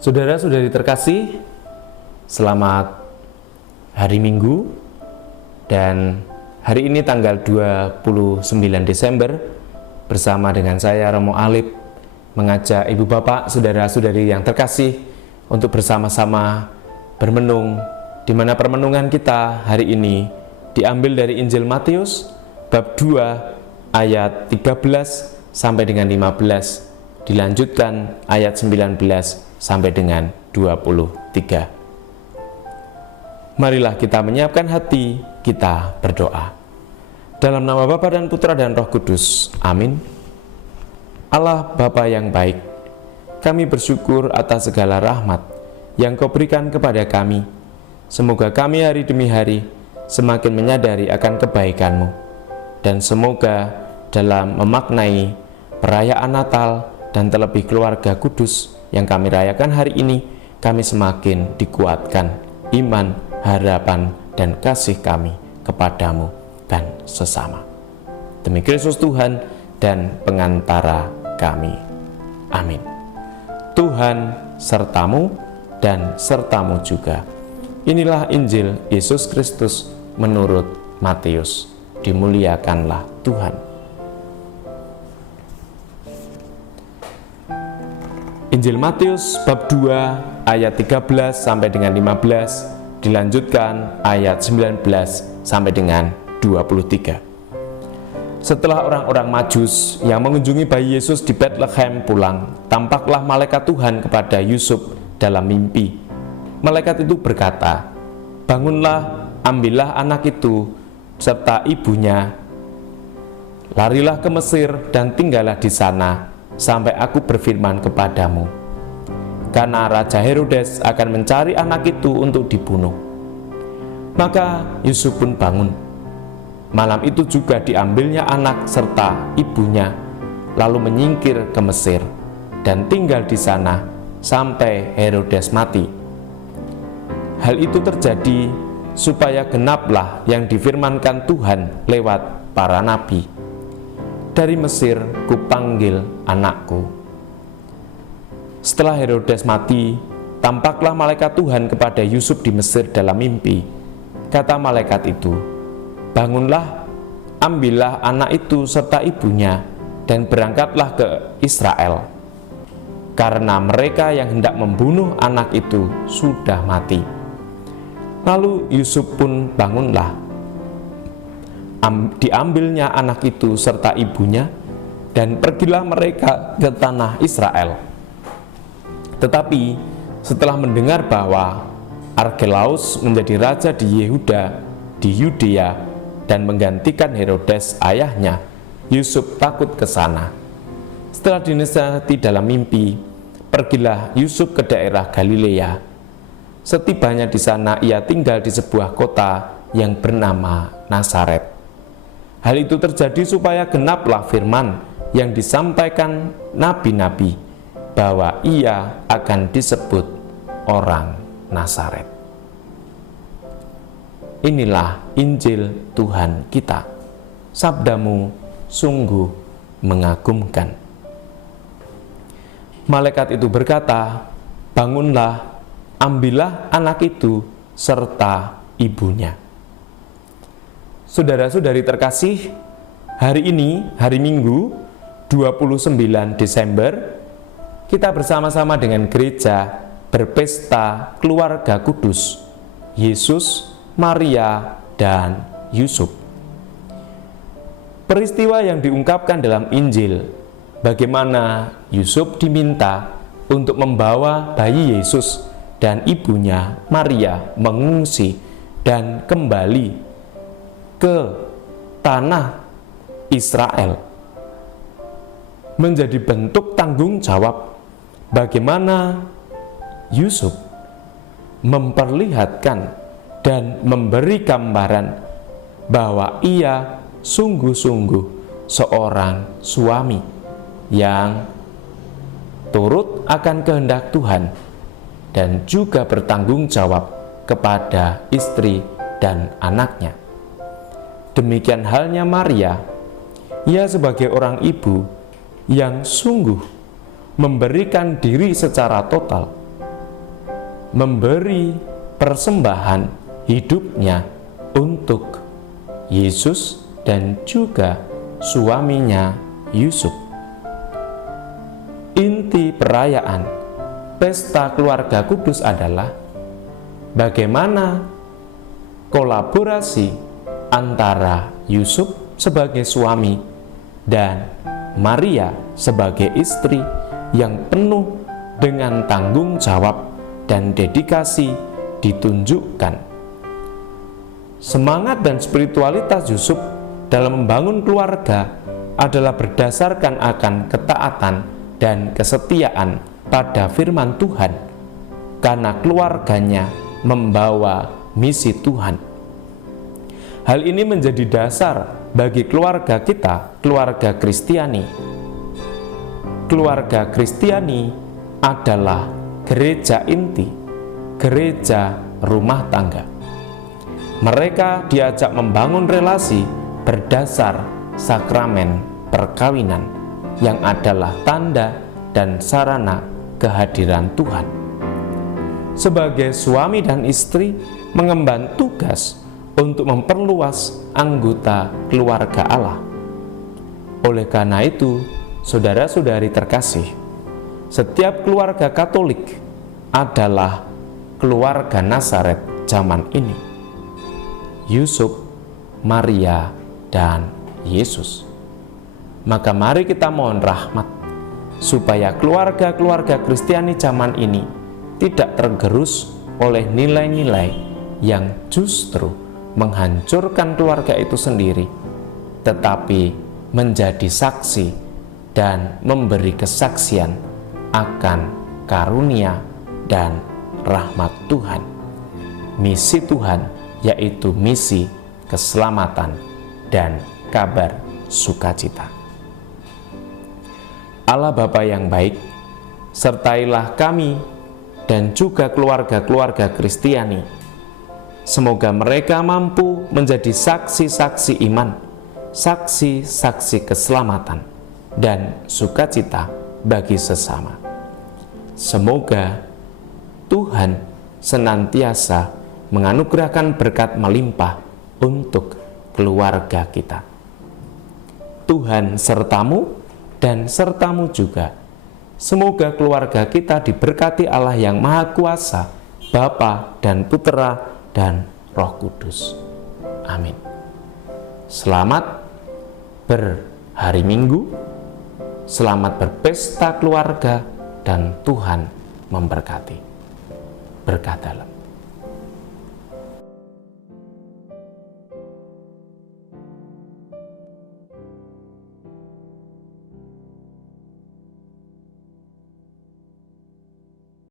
Saudara-saudari terkasih, selamat hari Minggu. Dan hari ini tanggal 29 Desember bersama dengan saya Romo Alip mengajak ibu bapak, saudara-saudari yang terkasih untuk bersama-sama bermenung, di mana permenungan kita hari ini diambil dari Injil Matius bab 2 ayat 13 sampai dengan 15, dilanjutkan ayat 19 sampai dengan 23. Marilah kita menyiapkan hati, kita berdoa. Dalam nama Bapa dan Putra dan Roh Kudus. Amin. Allah Bapa yang baik, kami bersyukur atas segala rahmat yang Kau berikan kepada kami. Semoga kami hari demi hari semakin menyadari akan kebaikan-Mu. Dan semoga dalam memaknai perayaan Natal dan terlebih keluarga kudus yang kami rayakan hari ini, kami semakin dikuatkan iman, harapan, dan kasih kami kepadamu dan sesama. Demi Kristus Tuhan dan pengantara kami. Amin. Tuhan sertamu dan sertamu juga. Inilah Injil Yesus Kristus menurut Matius. Dimuliakanlah Tuhan. Injil Matius bab 2 ayat 13 sampai dengan 15, dilanjutkan ayat 19 sampai dengan 23. Setelah orang-orang Majus yang mengunjungi bayi Yesus di Betlehem pulang, tampaklah malaikat Tuhan kepada Yusuf dalam mimpi. Malaikat itu berkata, "Bangunlah, ambillah anak itu serta ibunya, larilah ke Mesir dan tinggallah di sana sampai aku berfirman kepadamu. Karena Raja Herodes akan mencari anak itu untuk dibunuh." Maka Yusuf pun bangun. Malam itu juga diambilnya anak serta ibunya, lalu menyingkir ke Mesir dan tinggal di sana sampai Herodes mati. Hal itu terjadi supaya genaplah yang difirmankan Tuhan lewat para nabi. "Dari Mesir kupanggil anakku." Setelah Herodes mati, tampaklah malaikat Tuhan kepada Yusuf di Mesir dalam mimpi. Kata malaikat itu, "Bangunlah, ambillah anak itu serta ibunya, dan berangkatlah ke Israel, karena mereka yang hendak membunuh anak itu sudah mati." Lalu Yusuf pun bangunlah. Diambilnya anak itu serta ibunya, dan pergilah mereka ke tanah Israel. Tetapi setelah mendengar bahwa Arkelaus menjadi raja di Yehuda, di Yudea, dan menggantikan Herodes ayahnya, Yusuf takut ke sana. Setelah dinasihati dalam mimpi, pergilah Yusuf ke daerah Galilea. Setibanya di sana, ia tinggal di sebuah kota yang bernama Nazaret. Hal itu terjadi supaya genaplah firman yang disampaikan nabi-nabi, bahwa ia akan disebut orang Nazaret. Inilah Injil Tuhan kita. Sabdamu sungguh mengagumkan. Malaikat itu berkata, "Bangunlah, ambillah anak itu serta ibunya." Saudara-saudari terkasih, hari ini, hari Minggu, 29 Desember, kita bersama-sama dengan gereja berpesta keluarga kudus, Yesus, Maria, dan Yusuf. Peristiwa yang diungkapkan dalam Injil, bagaimana Yusuf diminta untuk membawa bayi Yesus dan ibunya Maria mengungsi dan kembali ke tanah Israel, menjadi bentuk tanggung jawab bagaimana Yusuf memperlihatkan dan memberi gambaran bahwa ia sungguh-sungguh seorang suami yang turut akan kehendak Tuhan dan juga bertanggung jawab kepada istri dan anaknya. Demikian halnya Maria, ia sebagai orang ibu yang sungguh memberikan diri secara total memberi persembahan hidupnya untuk Yesus dan juga suaminya Yusuf. Inti perayaan pesta keluarga kudus adalah bagaimana kolaborasi antara Yusuf sebagai suami dan Maria sebagai istri yang penuh dengan tanggung jawab dan dedikasi ditunjukkan. Semangat dan spiritualitas Yusuf dalam membangun keluarga adalah berdasarkan akan ketaatan dan kesetiaan pada firman Tuhan, karena keluarganya membawa misi Tuhan. Hal ini menjadi dasar bagi keluarga kita, keluarga Kristiani. Keluarga Kristiani adalah gereja inti, gereja rumah tangga. Mereka diajak membangun relasi berdasar sakramen perkawinan yang adalah tanda dan sarana kehadiran Tuhan. Sebagai suami dan istri mengemban tugas untuk memperluas anggota keluarga Allah. Oleh karena itu, saudara-saudari terkasih, setiap keluarga Katolik adalah keluarga Nazaret zaman ini. Yusuf, Maria, dan Yesus. Maka mari kita mohon rahmat supaya keluarga-keluarga Kristiani zaman ini tidak tergerus oleh nilai-nilai yang justru menghancurkan keluarga itu sendiri, tetapi menjadi saksi dan memberi kesaksian akan karunia dan rahmat Tuhan. Misi Tuhan yaitu misi keselamatan dan kabar sukacita. Allah Bapa yang baik, sertailah kami dan juga keluarga-keluarga Kristiani. Semoga mereka mampu menjadi saksi-saksi iman, saksi-saksi keselamatan, dan sukacita bagi sesama. Semoga Tuhan senantiasa menganugerahkan berkat melimpah untuk keluarga kita. Tuhan sertamu dan sertamu juga. Semoga keluarga kita diberkati Allah yang Maha Kuasa, Bapa dan Putera dan Roh Kudus. Amin. Selamat berhari Minggu, selamat berpesta keluarga, dan Tuhan memberkati. Berkah dalam.